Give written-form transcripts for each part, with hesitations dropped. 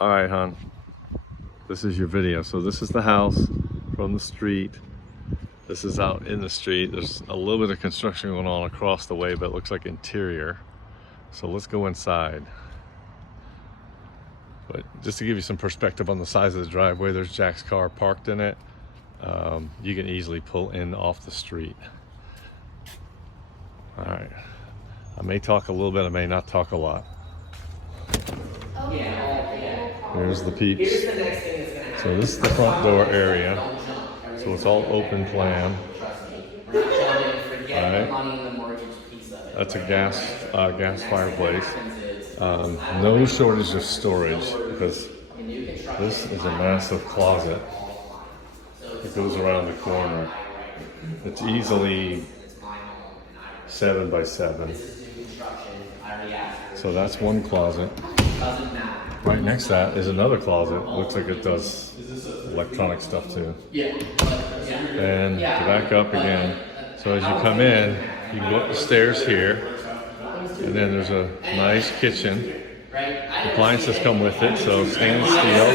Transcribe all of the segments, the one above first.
All right, hon. This is your video. So this is the house from the street. This is out in the street. There's a little bit of construction going on across the way, but it looks like interior. So let's go inside. But just to give you some perspective on the size of the driveway, there's Jack's car parked in it. You can easily pull in off the street. All right. I may talk a little bit, I may not talk a lot. Here's the peeps. So this is the front door area. So it's all open plan. Alright. That's a gas fireplace. No shortage of storage because this is a massive closet. It goes around the corner. It's easily 7 by 7. So that's one closet. Right next to that is another closet. Looks like it does electronic stuff too. And to back up again, so as you come in, you can go up the stairs here, and then there's a nice kitchen. Appliances come with it, so stainless steel.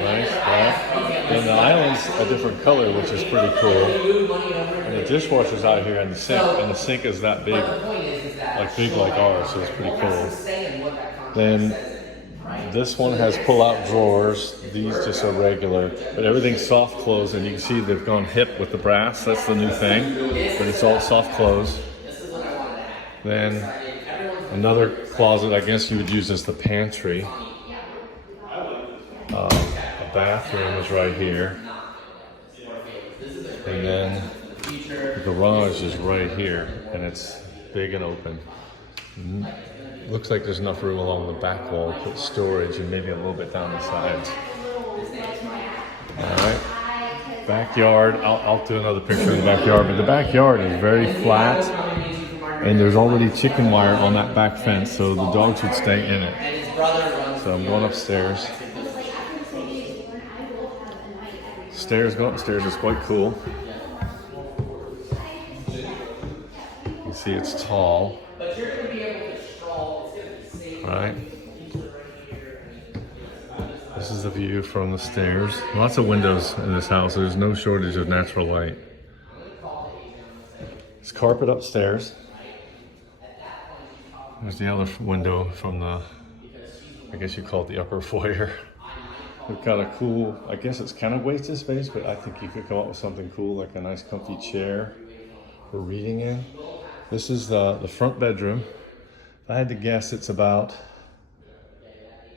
Nice, right? Then the island's a different color, which is pretty cool. And the dishwasher's out here, and the sink is that big, like ours, so it's pretty cool. Then this one has pull-out drawers. These just are regular, but everything's soft close, and you can see they've gone hip with the brass. That's the new thing, but it's all soft close. Then another closet, I guess you would use as the pantry. A bathroom is right here, and then the garage is right here, and it's big and open. Looks like there's enough room along the back wall to put storage and maybe a little bit down the sides. All right, backyard. I'll do another picture of the backyard, but the backyard is very flat, and there's already chicken wire on that back fence, so the dogs would stay in it. So I'm going upstairs. Going upstairs is quite cool. You see it's tall. Right. This is the view from the stairs. Lots of windows in this house. There's no shortage of natural light. There's carpet upstairs. There's the other window from the, I guess you call it the upper foyer. We've got a cool, I guess it's kind of wasted space, but I think you could come up with something cool, like a nice comfy chair for reading in. This is the front bedroom. If I had to guess, it's about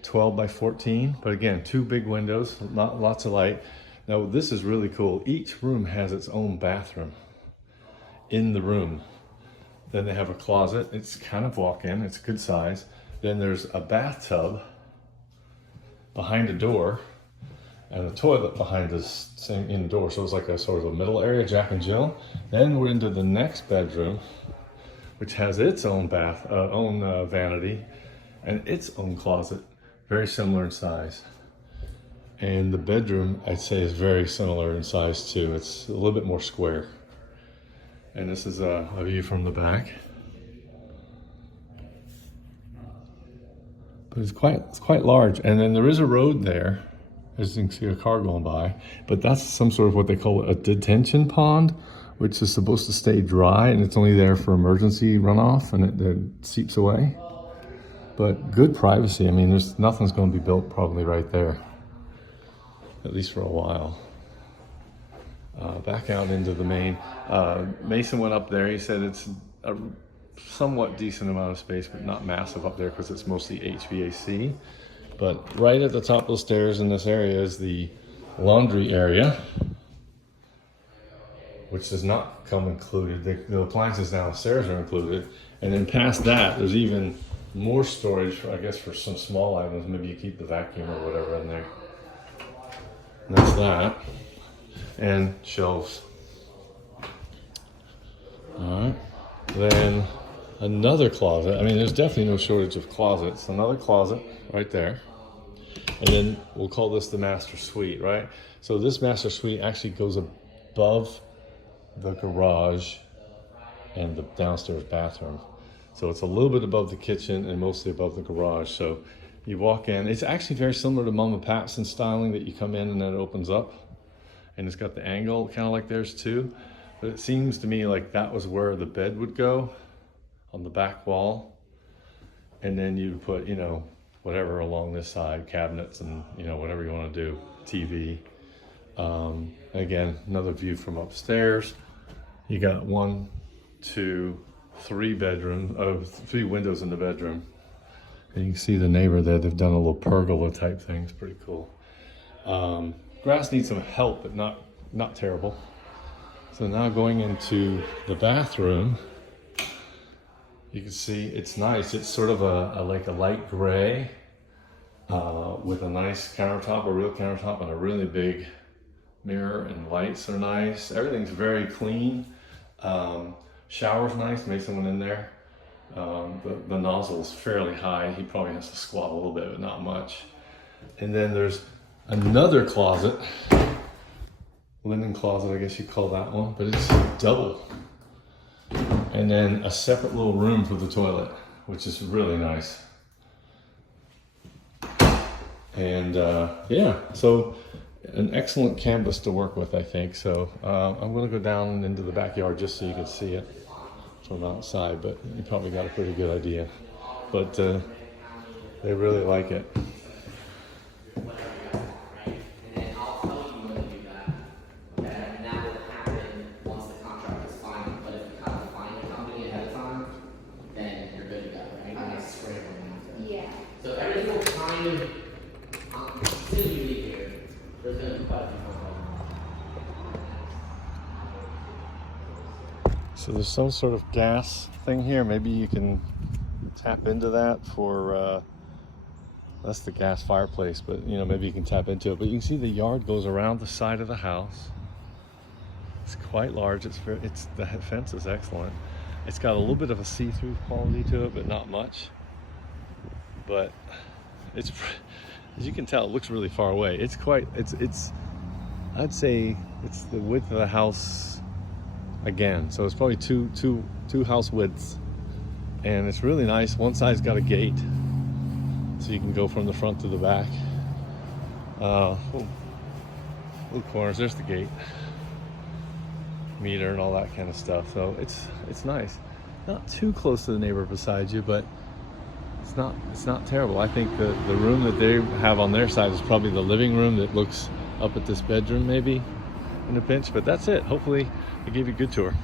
12 by 14, but again, 2 big windows, lots of light. Now this is really cool. Each room has its own bathroom in the room. Then they have a closet. It's kind of walk-in, it's a good size. Then there's a bathtub behind a door and a toilet behind the same door. So it's like a sort of a middle area, Jack and Jill. Then we're into the next bedroom, which has its own vanity and its own closet, very similar in size. And the bedroom, I'd say, is very similar in size too. It's a little bit more square. And this is a view from the back. But it's quite large. And then there is a road there, as you can see a car going by, but that's some sort of what they call a detention pond, which is supposed to stay dry, and it's only there for emergency runoff, and it seeps away. But good privacy. I mean, nothing's going to be built probably right there, at least for a while. Back out into the main. Mason went up there. He said it's a somewhat decent amount of space, but not massive up there because it's mostly HVAC. But right at the top of the stairs in this area is the laundry area, which does not come included. The appliances downstairs are included. And then past that, there's even more storage, I guess, for some small items. Maybe you keep the vacuum or whatever in there. And that's that. And shelves. All right. Then another closet. I mean, there's definitely no shortage of closets. Another closet right there. And then we'll call this the master suite, right? So this master suite actually goes above the garage and the downstairs bathroom. So it's a little bit above the kitchen and mostly above the garage. So You walk in. It's actually very similar to Mama Pat's in styling, that you come in and then it opens up. And it's got the angle kind of like theirs too. But it seems to me like that was where the bed would go, on the back wall. And then you'd put, you know, whatever along this side, cabinets and, you know, whatever you want to do, TV. Again, another view from upstairs. You got 1, 2, 3 3 windows in the bedroom. And you can see the neighbor there. They've done a little pergola type thing. It's pretty cool. Grass needs some help, but not terrible. So now going into the bathroom, you can see it's nice. It's sort of like a light gray with a nice countertop, a real countertop, and a really big mirror, and lights are nice. Everything's very clean. Shower's nice, made someone in there. The nozzle's fairly high. He probably has to squat a little bit, but not much. And then there's another closet, linen closet, I guess you call that one, but it's double. And then a separate little room for the toilet, which is really nice. And yeah, so an excellent canvas to work with, I think. So I'm gonna go down into the backyard just so you can see it from outside, but you probably got a pretty good idea. But they really like it. So everything will kind of continue here. There's going to be quite a few So there's some sort of gas thing here. Maybe you can tap into that for, that's the gas fireplace, but you know, maybe you can tap into it. But you can see the yard goes around the side of the house. It's quite large. The fence is excellent. It's got a little bit of a see-through quality to it, but not much. But it's, as you can tell, it looks really far away. It's I'd say it's the width of the house again. So it's probably two house widths, and it's really nice. One side's got a gate, so you can go from the front to the back. Little corners. There's the gate, meter, and all that kind of stuff. So it's nice. Not too close to the neighbor beside you, but it's not terrible. I think the room that they have on their side is probably the living room that looks up at this bedroom maybe in a pinch, but that's it. Hopefully I gave you a good tour.